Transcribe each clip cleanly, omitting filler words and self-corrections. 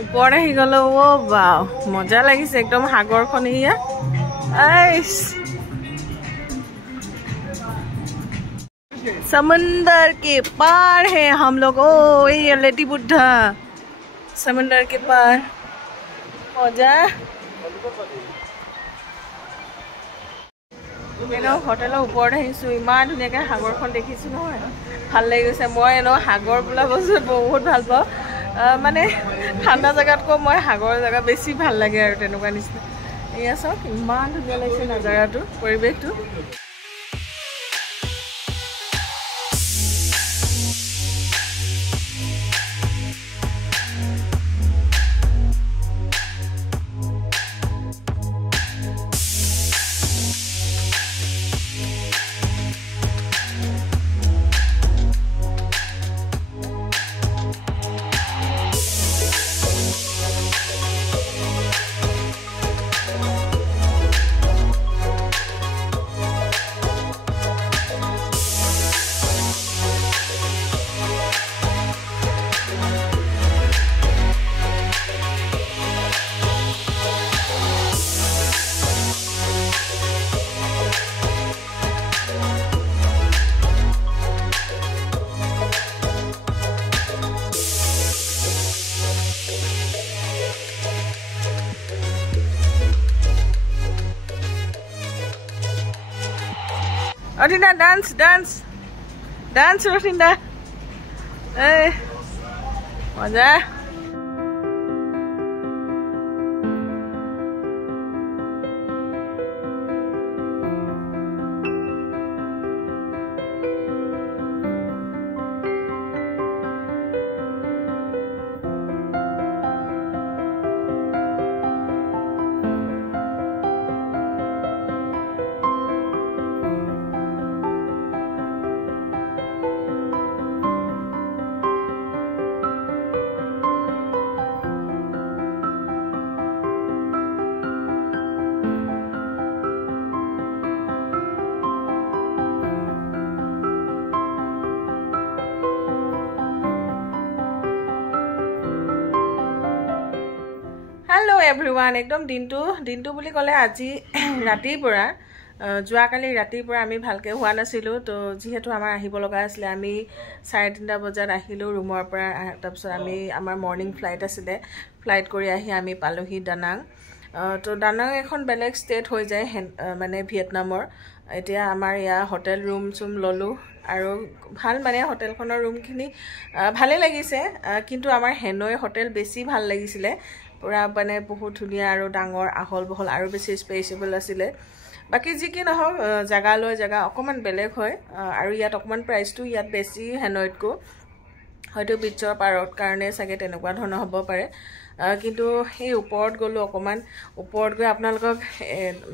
ওপৰত আহি গ'লো অ' বাও মজা লাগিছে একদম সাগৰখন এয়া समंदर के पार है हम लोग ओ ये लेटी बुद्धा समंदर के पार मजा হোটেলৰ ওপৰত আহিছোঁ ইমান ধুনীয়াকৈ সাগৰখন দেখিছোঁ নহয় ভাল লাগি গৈছে মই সাগৰ বোলা বস্তু বহুত ভাল পাওঁ মানে ঠাণ্ডা জেগাতকৈ মই সাগৰ জেগা বেছি ভাল লাগে আৰু তেনেকুৱা নিচিনা এয়া চাওক ইমান ধুনীয়া লাগিছে নজাৰাটো পৰিৱেশটো Rotinda dance Rotinda manja Hello everyone একদম দিনটো বুলি ক'লে আজি ৰাতিৰ পৰা যোৱাকালি ৰাতিৰ পৰা আমি ভালকে হোৱা নাছিলো তো যেহেতু আমাৰ আহিব লগা আছিল আমি 3:30 বজাত আহিলো ৰুমৰ পৰা তাৰপিছত আমি আমাৰ মৰ্নিং ফ্লাইট আছিল ফ্লাইট কৰি আহি আমি পালোহি দানাং তো দানাং এখন বেলেগ ষ্টেট হৈ যায় মানে ভিয়েটনামৰ এতিয়া আমাৰ ইয়া হোটেল ৰুম চুম ললো আৰু ভাল মানে হোটেলখনৰ ৰুমখিনি ভালে লাগিছে কিন্তু আমাৰ হেনয় হোটেল বেছি ভাল লাগিছিল পুৰা মানে বহুত ধুনীয়া আৰু ডাঙৰ আহল বহল আৰু বেছি স্পেচিয়েবল আছিল বাকি যি কি নহওক জাগা লৈ জাগা অকমান বেলেগ হয় আৰু ইয়াত অকমান প্ৰাইচটো ইয়াত বেছি হেনয়তকো হয়তো বিচৰ পাৰত কাৰণে সাগে তেনেকুৱা ধৰণৰ হ'ব পাৰে কিন্তু এই ওপৰত গলো অকমান ওপৰত গৈ আপোনালোকক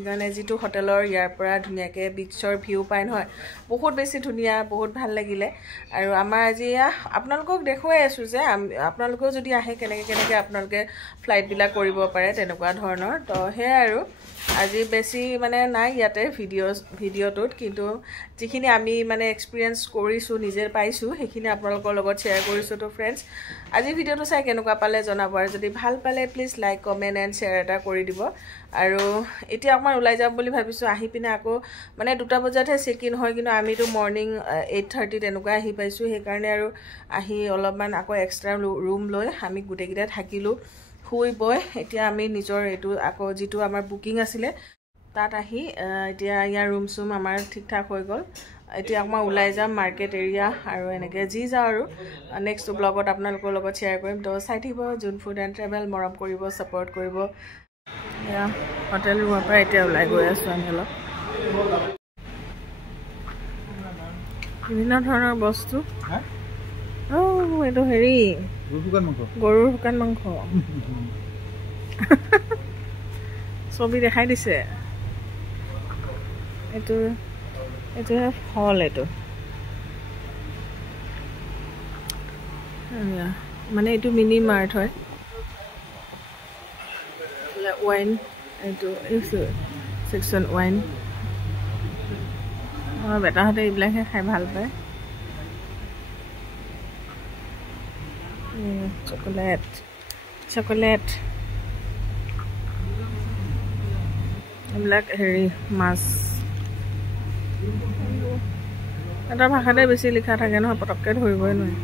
মানে যেটো হোটেলৰ ইয়াৰ পৰা ধুনীয়াকে বিচৰ ভিউ পাই নহয় বহুত বেছি ধুনীয়া বহুত ভাল লাগিলে আৰু আমাৰ আজি আপোনালোকক দেখুৱাই আছো যে আপোনালোকক যদি আহে কেনেকে আপোনালোকে ফ্লাইট বিলা কৰিব পাৰে তেনেকুৱা ধৰণৰ তো হে আৰু আজি বেছি মানে নাই ইয়াতে ভিডিঅটোত কিন্তু যিখিনি আমি মানে এক্সপেৰিয়েন্স কৰিছো নিজে পাইছো সেইখিনি আপোনালোকৰ লগত শেয়াৰ কৰিছো তো फ्रेंड्स আজি ভিডিঅটো চাই কেনেকুৱা পালে জনাব আৰু যদি ভাল পালে please like comment and share এটা কৰি দিব আৰু এতিয়া অকমান উলাই যাব বুলি ভাবিছো আহি পিনে আকৌ মানে 2টা বজাতহে চেক ইন হয় কিন্তু আমিটো মৰ্নিং 8:30 তেনেকুৱা আহি পাইছো সেই কাৰণে আৰু আহি অলপমান আকৌ এক্সট্ৰা ৰুম লৈ আমি গুটেকিটা থাকিলো হুই বয় এতিয়া আমি নিজৰ এটো আকৌ যেটো আমাৰ বুকিং আছিল তাত আহি এতিয়া ইয়া ৰুম সুম আমাৰ ঠিকঠাক হৈ গল এতিয়া মই উলাই যাম মাৰ্কেট এৰিয়া আৰু এনেকে জি যা আৰু নেক্সট ব্লগত আপোনালোকৰ লগত শেয়াৰ কৰিম তো চাই থাকিব জুন ফুড এণ্ড ট্ৰেভেল মৰম কৰিব সাপোৰ্ট কৰিব ইয়া হোটেল ৰুমৰ পৰা এতিয়া উলাই গৈ আছো আমি অলপ বিভিন্ন ধৰণৰ বস্তু এটো হেৰি গৰুৰ শুকান মাংস ছবি দেখাই দিছে এটো ফল এটো মানে এটো মিনি মাৰ্ট হয় ওয়াইন এটো সেকশন ওয়াইন বেটা হতে ইবিলাকে খাই ভাল পায় chocolate চকলেট এইবিলাক হেৰি মাছ এটা ভাষাতে বেছি লিখা থাকে নহয় পটককৈ ধৰিবই নোৱাৰে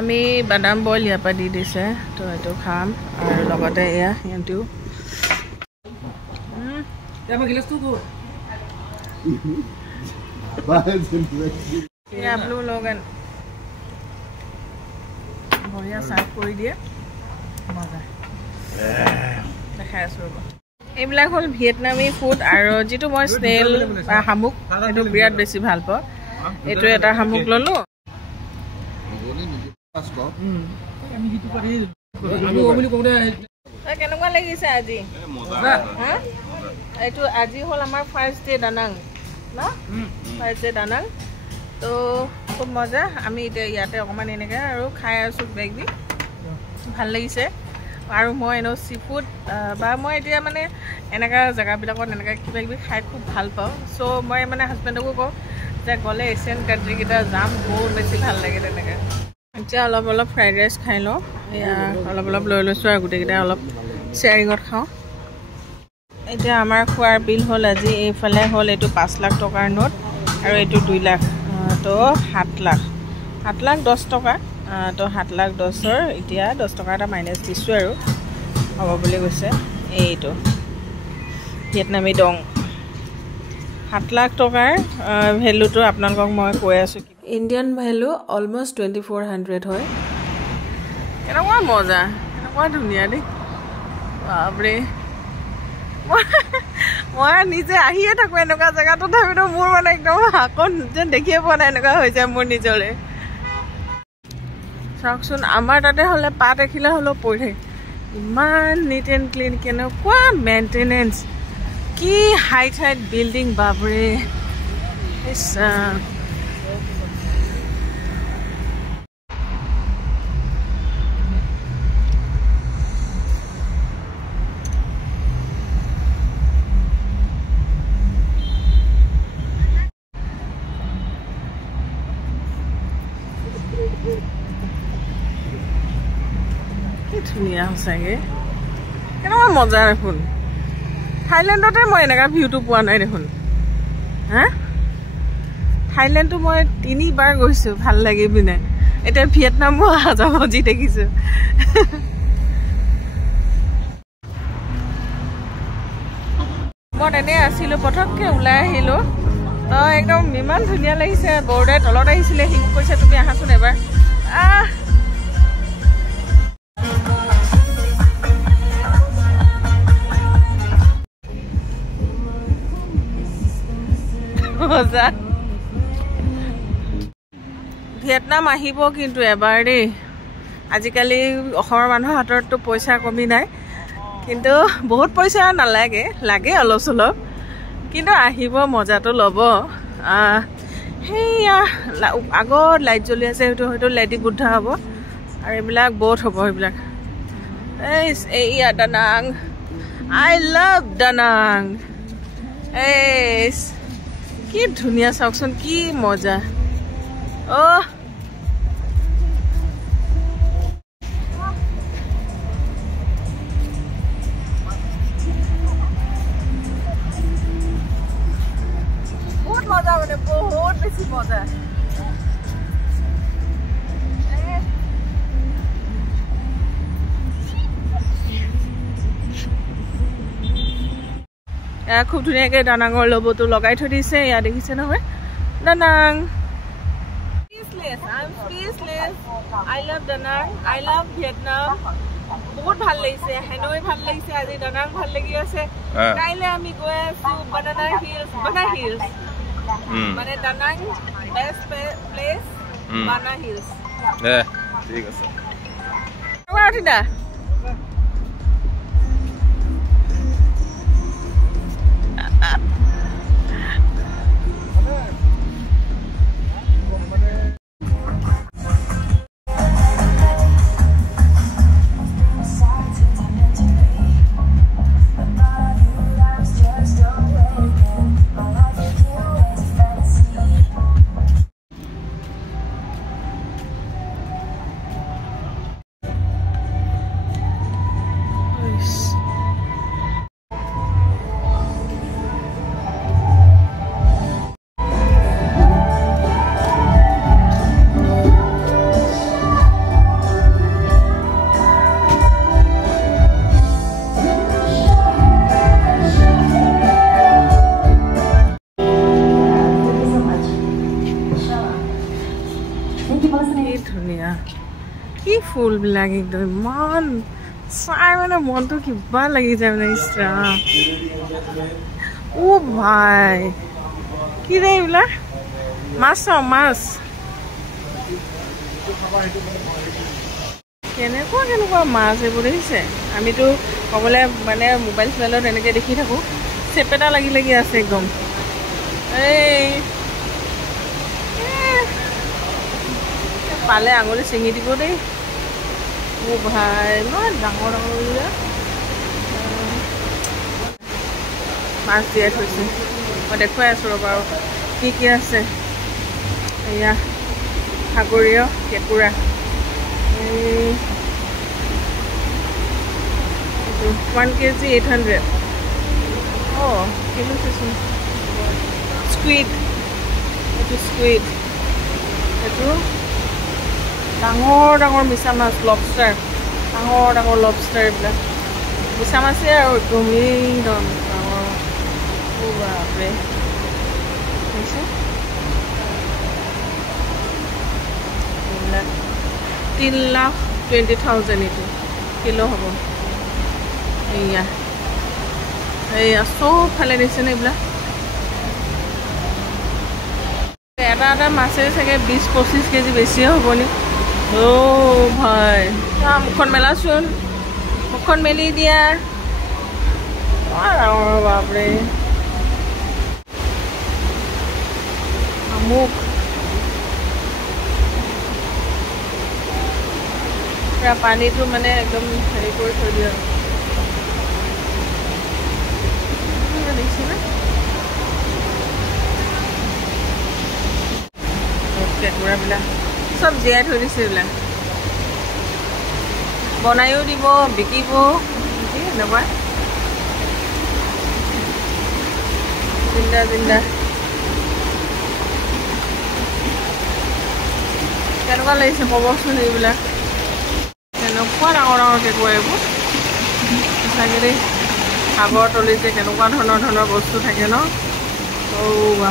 আমি বাদাম বইল ইয়াৰ পৰা দি দিছে তো এইটো খাম আৰু লগতে এয়া সিহঁতিও आप लोग बढ़िया सार्व কৰি দিয়ে মজা দেখাই আছো ৰব এইবিলাক হল ভিয়েটনামী ফুড আৰু যেটো মই স্নেল বা হামুক এটো বিৰাট বেছি ভাল পাওঁ এটো এটা হামুক ললো আমি হিটো কৰি আমি ওবলি কোনে কেনেকুৱা লাগিছে আজি মজা হা এটো আজি হল আমাৰ ফাৰ্স্ট ডে দানাং না ফাৰ্স্ট ডে দানাং তো খুব মজা আমি এটা ইয়াতে অকমান এনেকে আৰু খাই আছো বেগবি ভাল লাগিছে আৰু মই এনো সি ফুড বা মই এতিয়া মানে এনেকা জায়গা বিলাকত এনেকা কিবা কিবি খাই খুব ভাল পাওঁ সো মই মানে হাজবেণ্ডকো কওঁ যে গলে এছিয়ান কান্ট্ৰি কিটা যাম বহুত বেছি ভাল লাগে তেনেকা এতিয়া অলপ অলপ ফ্ৰাইড ৰাইচ খাই লওঁ এয়া অলপ অলপ লৈ লৈছো আৰু গোটেইকেইটা অলপ শ্বেয়াৰিঙত খাওঁ এতিয়া আমাৰ খোৱাৰ বিল হ'ল আজি এইফালে হ'ল এইটো 5 লাখ টকাৰ নোট আৰু এইটো 2 লাখ তো 7 লাখ 10 টকা তো 7 লাখ 10ৰ এতিয়া 10 টকা এটা মাইনাছ দিছোঁ আৰু হ'ব বুলি কৈছে এইটো ভিয়েটনামী ডং 7 লাখ টকাৰ ভ্যালুটো আপোনালোকক মই কৈ আছো ইণ্ডিয়ান ভ্যালু অলমোষ্ট 2400 হয় কেনেকুৱা মজা কেনেকুৱা ধুনীয়া দেই বাপৰে মই নিজে আহিয়ে থাকো এনেকুৱা জায়গা তথাপিতো মোৰ মানে একদম হাকন যেন দেখিয়ে পোৱা নাই এনেকুৱা হৈ যায় মোৰ নিজৰে চাওকচোন আমাৰ তাতে হ'লে পাত এখিলা হ'লেও পৰি থাকে ইমান নিট এণ্ড ক্লিন কেনেকুৱা মেইনটেনেঞ্চ কি হাইট বিল্ডিং বাপৰে ধুনীয়া সঁচাকে কেনেকুৱা মজা দেখোন থাইলেণ্ডতে মই এনেকুৱা ভিউটো পোৱা নাই দেখোন হা থাইলেণ্ডটো মই 3 বাৰ গৈছো ভাল লাগি পিনে এতিয়া ভিয়েটনামো অহা যাব যি দেখিছো মই এনে আছিলো পটককে ওলাই আহিলো তো একদম ইমান ধুনীয়া লাগিছে বৰ্ডাৰ তলত আহিছিলে সি কৈছে তুমি আহাচোন এবাৰ মজা ভিয়েটনাম আহিব কিন্তু এবাৰ দেই আজিকালি অসমৰ মানুহৰ হাতততো পইচা কমি নাই কিন্তু বহুত পইচা নালাগে লাগে অলপ চলপ কিন্তু আহিব মজাটো ল'ব সেইয়া আগত লাইট জ্বলি আছে সেইটো হয়তো লেডি বুদ্ধা হ'ব আৰু এইবিলাক বহুত হ'ব এইবিলাক এইয়া দানাং আই লাভ দানাং কি ধুনীয়া চাওকচোন কি মজা বহুত মজা মানে বহুত বেছি মজা খুব ধুনীয়াকৈ দানাঙৰ ল'বটো লগাই থৈ দিছে ইয়াত দেখিছে নহয় দানাং I'm speechless. I love Da Nang. I love Vietnam. বহুত ভাল লাগিছে হেনৈ ভাল লাগিছে আজি দানাং ভাল লাগি আছে কাইলে আমি গৈ আছো বানানা হিলস মানে দানাং বেস্ট প্লেস বানানা হিলস ঠিক আছে কোৱাটিনা ধুনীয়া কি ফুলবিলাক একদম ইমান চাই মানে মনটো কিবা লাগি যায় মানে ইচ্ছা ও ভাই কি ৰে এইবিলাক মাছ মাছ কেনেকুৱা কেনেকুৱা মাছ এইবোৰ দেখিছে আমিতো ক'বলৈ মানে মোবাইল চোবাইলত এনেকৈ দেখি থাকোঁ চেপেটা লাগি লাগি আছে একদম এই পালে আঙুলি চিঙি দিব দেই ও ভাই ইমান ডাঙৰ ডাঙৰ মাছ দিয়াই থৈছে মই দেখুৱাই আছোঁ ৰ'বা আৰু কি আছে এয়া সাগৰীয় কেঁকুৰা এই 1 kg 800 অঁ কিলো চাইছোঁ স্কুইড এইটো স্কুইড এইটো ডাঙৰ ডাঙৰ মিছা মাছ লবষ্টাৰ ডাঙৰ ডাঙৰ লবষ্টাৰ এইবিলাক মিছা মাছেই আৰু একদমেই ডাঙৰ বাপৰে এইবিলাক 3,20,000 এইটো কিলো হ'ব এয়া এয়া চবফালে দিছেনে এইবিলাক এটা এটা মাছে চাগে 20-25 কেজি বেছিয়ে হ'ব নি অ' ভাই মুখখন মেলাচোন মুখখন মেলি দিয়া ডাঙৰ বাপৰে মুখ পুৰা পানীটো মানে একদম হেৰি কৰি থৈ দিয়া দেখিছেনে কেঁকুৰাবিলাক চব জীয়াই থৈ দিছে এইবিলাক বনায়ো দিব বিকিব এনেকুৱা জিন্দা জিন্দা কেনেকুৱা লাগিছে ক'বচোন এইবিলাক কেনেকুৱা ডাঙৰ ডাঙৰ কেঁকুৰা এইবোৰ সঁচাকৈ দেই সাগৰ তলিত যে কেনেকুৱা ধৰণৰ বস্তু থাকে ন বা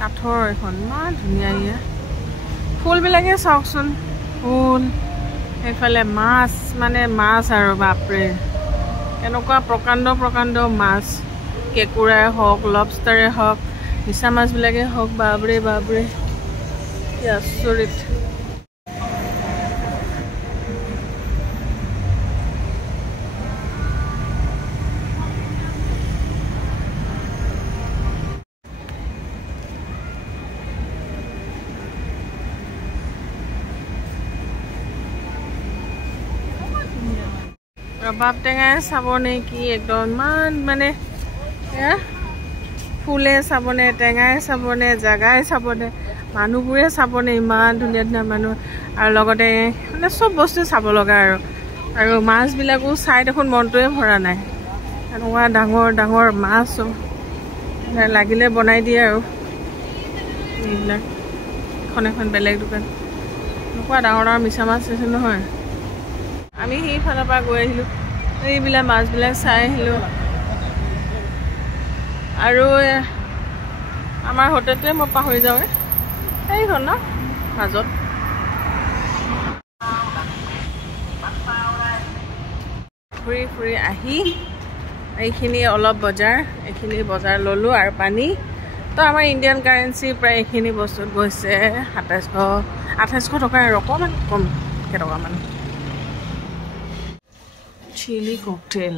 কাঠৰ এখন ইমান ধুনীয়া ইয়া ফুলবিলাকে চাওকচোন ফুল সেইফালে মাছ মানে মাছ আৰু বাপৰে কেনেকুৱা প্ৰকাণ্ড মাছ কেঁকুৰাই হওক লবষ্টাৰে হওক মিছা মাছবিলাকে হওক বাপৰে বাপৰে কি আচৰিত ৰবাব টেঙাই চাবনে কি একদম ইমান মানে ফুলে চাবনে টেঙাই চাবনে জাগাই চাবনে মানুহবোৰে চাবনে ইমান ধুনীয়া ধুনীয়া মানুহ আৰু লগতে মানে চব বস্তু চাব লগা আৰু মাছবিলাকো চাই দেখোন মনটোৱে ভৰা নাই এনেকুৱা ডাঙৰ ডাঙৰ মাছ লাগিলে বনাই দিয়ে আৰু এইবিলাক এখন বেলেগ দোকান এনেকুৱা ডাঙৰ ডাঙৰ মিছা মাছ আছে নহয় আমি সেইফালৰ পৰা গৈ আহিলোঁ এইবিলাক মাছবিলাক চাই আহিলোঁ আৰু আমাৰ হোটেলটোৱে মই পাহৰি যাওঁ এইখন ন মাজত ফুৰি ফুৰি আহি এইখিনি অলপ এইখিনি বজাৰ ল'লোঁ আৰু পানী তো আমাৰ ইণ্ডিয়ান কাৰেঞ্চি প্ৰায় এইখিনি বস্তুত গৈছে 2800 টকা আৰু অকণমান কম কেইটকামান চিলি ককটেল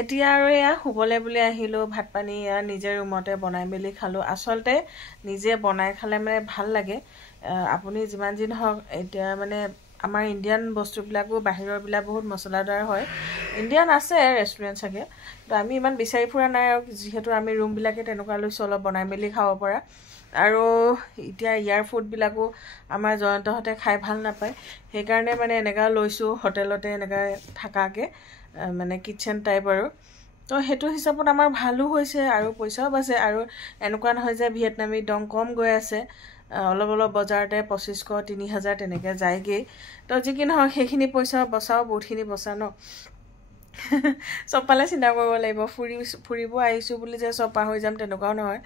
এতিয়া আৰু এয়া শুবলৈ বুলি আহিলোঁ ভাত পানী এয়া নিজে ৰুমতে বনাই মেলি খালোঁ আচলতে নিজে বনাই খালে মানে ভাল লাগে আপুনি যিমান যি নহওক এতিয়া মানে আমাৰ ইণ্ডিয়ান বস্তুবিলাকো বাহিৰৰবিলাক বহুত মছলাদাৰ হয় ইণ্ডিয়ান আছে ৰেষ্টুৰেণ্ট চাগে তো আমি ইমান বিচাৰি ফুৰা নাই আৰু যিহেতু আমি ৰুমবিলাকে তেনেকুৱা লৈছোঁ অলপ বনাই মেলি খাব পৰা আৰু এতিয়া ইয়াৰ ফুডবিলাকো আমাৰ জয়ন্তহঁতে খাই ভাল নাপায় সেইকাৰণে মানে এনেকুৱা লৈছোঁ হোটেলতে এনেকুৱা থাকাকৈ মানে কিটচেন টাইপ আৰু তো সেইটো হিচাপত আমাৰ ভালো হৈছে আৰু পইচাও বাচে আৰু এনেকুৱা নহয় যে ভিয়েটনামী দম কম গৈ আছে অলপ বজাৰতে 2500-3000 তেনেকৈ যায়গৈ তো যি কি নহওক সেইখিনি পইচা বচাও বহুতখিনি বচা ন চবফালে চিন্তা কৰিব লাগিব ফুৰিব আহিছোঁ বুলি যে চব পাহৰি যাম তেনেকুৱাও নহয়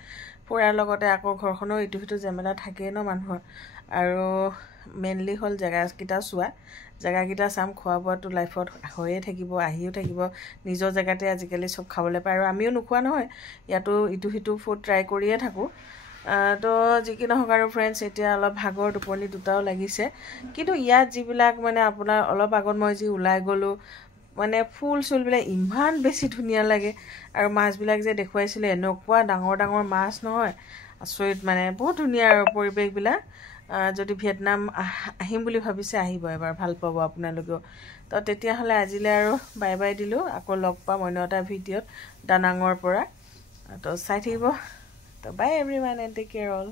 ফুৰাৰ লগতে আকৌ ঘৰখনৰ ইটো সিটো জেমেলা থাকেই ন মানুহৰ আৰু মেইনলি হ'ল জেগাকেইটা চোৱা জেগাকেইটা চাম খোৱা বোৱাটো লাইফত হৈয়ে থাকিব আহিও থাকিব নিজৰ জেগাতে আজিকালি চব খাবলৈ পায় আৰু আমিও নোখোৱা নহয় ইয়াতো ইটো সিটো ফুড ট্ৰাই কৰিয়ে থাকোঁ তো যি কি নহওক আৰু ফ্ৰেণ্ডছ এতিয়া অলপ ভাগৰ টোপনি দুটাও লাগিছে কিন্তু ইয়াত যিবিলাক মানে আপোনাৰ অলপ আগত মই যি ওলাই গ'লোঁ মানে ফুল চুলবিলাক ইমান বেছি ধুনীয়া লাগে আৰু মাছবিলাক যে দেখুৱাইছিলে এনেকুৱা ডাঙৰ ডাঙৰ মাছ নহয় আচৰিত মানে বহুত ধুনীয়া আৰু পৰিৱেশবিলাক যদি ভিয়েটনাম আহিম বুলি ভাবিছে আহিব এবাৰ ভাল পাব আপোনালোকেও তো তেতিয়াহ'লে আজিলৈ আৰু বাই বাই দিলোঁ আকৌ লগ পাম অন্য এটা ভিডিঅ'ত দানাঙৰ পৰা তো চাই থাকিব তো bye everyone and take care all